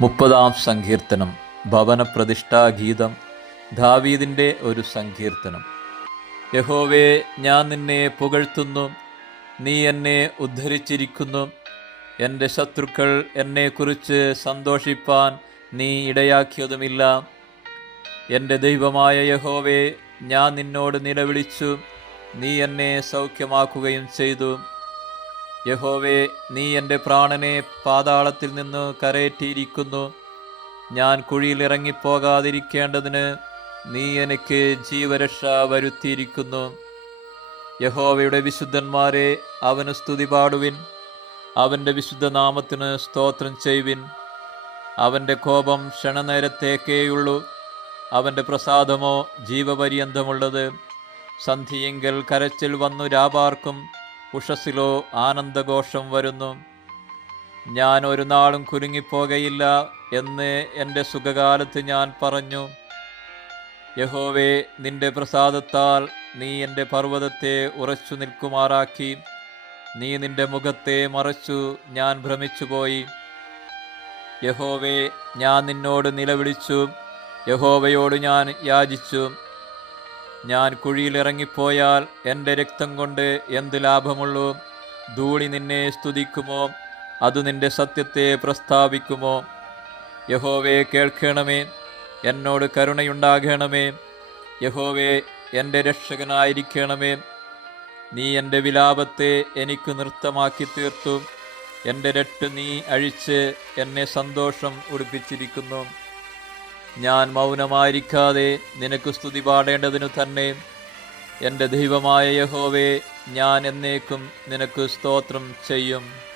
മുപ്പതാം സങ്കീർത്തനം ഭവനപ്രതിഷ്ഠാഗീതം ദാവീദിന്റെ ഒരു സങ്കീർത്തനം. യഹോവേ ഞാൻ നിന്നെ പുകഴ്ത്തുന്നു നീ എന്നെ ഉദ്ധരിച്ചിരിക്കുന്നു. എന്റെ ശത്രുക്കൾ എന്നെക്കുറിച്ച് സന്തോഷിപ്പാൻ നീ ഇടയാക്കിയതുമില്ല. എന്റെ ദൈവമായ യഹോവേ ഞാൻ നിന്നോട് നിലവിളിച്ചു നീ എന്നെ സൗഖ്യമാക്കുകയും ചെയ്തു. യഹോവേ നീ എന്റെ പ്രാണനെ പാതാളത്തിൽ നിന്ന് കരയേറ്റിയിരിക്കുന്നു ഞാൻ കുഴിയിൽ ഇറങ്ങിപ്പോകാതിരിക്കേണ്ടതിന് നീ എനിക്ക് ജീവരക്ഷ വരുത്തിയിരിക്കുന്നു. യഹോവയുടെ വിശുദ്ധന്മാരെ അവന് സ്തുതി പാടുവിൻ. അവന്റെ വിശുദ്ധ നാമത്തിന് സ്തോത്രം ചെയ്യുവിൻ. അവന്റെ കോപം ക്ഷണനേരത്തേക്കേയുള്ളൂ. അവന്റെ പ്രസാദമോ ജീവപര്യന്തമുള്ളത്. സന്ധിയെങ്കിൽ കരച്ചിൽ വന്നു രാപാർക്കും. ഉഷസ്സിലോ ആനന്ദഘോഷം വരുന്നു. ഞാൻ ഒരു നാളും കുരുങ്ങിപ്പോകയില്ല എന്ന് എന്റെ സുഖകാലത്ത് ഞാൻ പറഞ്ഞു. യഹോവേ നിന്റെ പ്രസാദത്താൽ നീ എന്റെ പർവതത്തെ ഉറച്ചു നിൽക്കുമാറാക്കി. നീ നിന്റെ മുഖത്തെ മറച്ചു ഞാൻ ഭ്രമിച്ചുപോയി. യഹോവേ ഞാൻ നിന്നോട് നിലവിളിച്ചു. യഹോവയോട് ഞാൻ യാചിച്ചു. ഞാൻ കുഴിയിലിറങ്ങിപ്പോയാൽ എന്റെ രക്തം കൊണ്ട് എന്ത് ലാഭമുള്ളൂ? ധൂളി നിന്നെ സ്തുതിക്കുമോ? അത് നിന്റെ സത്യത്തെ പ്രസ്താവിക്കുമോ? യഹോവേ കേൾക്കണമേ. എന്നോട് കരുണയുണ്ടാകണമേ. യഹോവേ എന്റെ രക്ഷകനായിരിക്കണമേ. നീ എന്റെ വിലാപത്തെ എനിക്ക് നൃത്തമാക്കി തീർത്തു എന്റെ രട്ട് നീ അഴിച്ച് എന്നെ സന്തോഷം ഉടുപ്പിച്ചിരിക്കുന്നു. ഞാൻ മൗനമായിരിക്കാതെ നിനക്ക് സ്തുതി പാടേണ്ടതിനു തന്നെ. എന്റെ ദൈവമായ യഹോവേ ഞാൻ എന്നേക്കും നിനക്ക് സ്തോത്രം ചെയ്യും.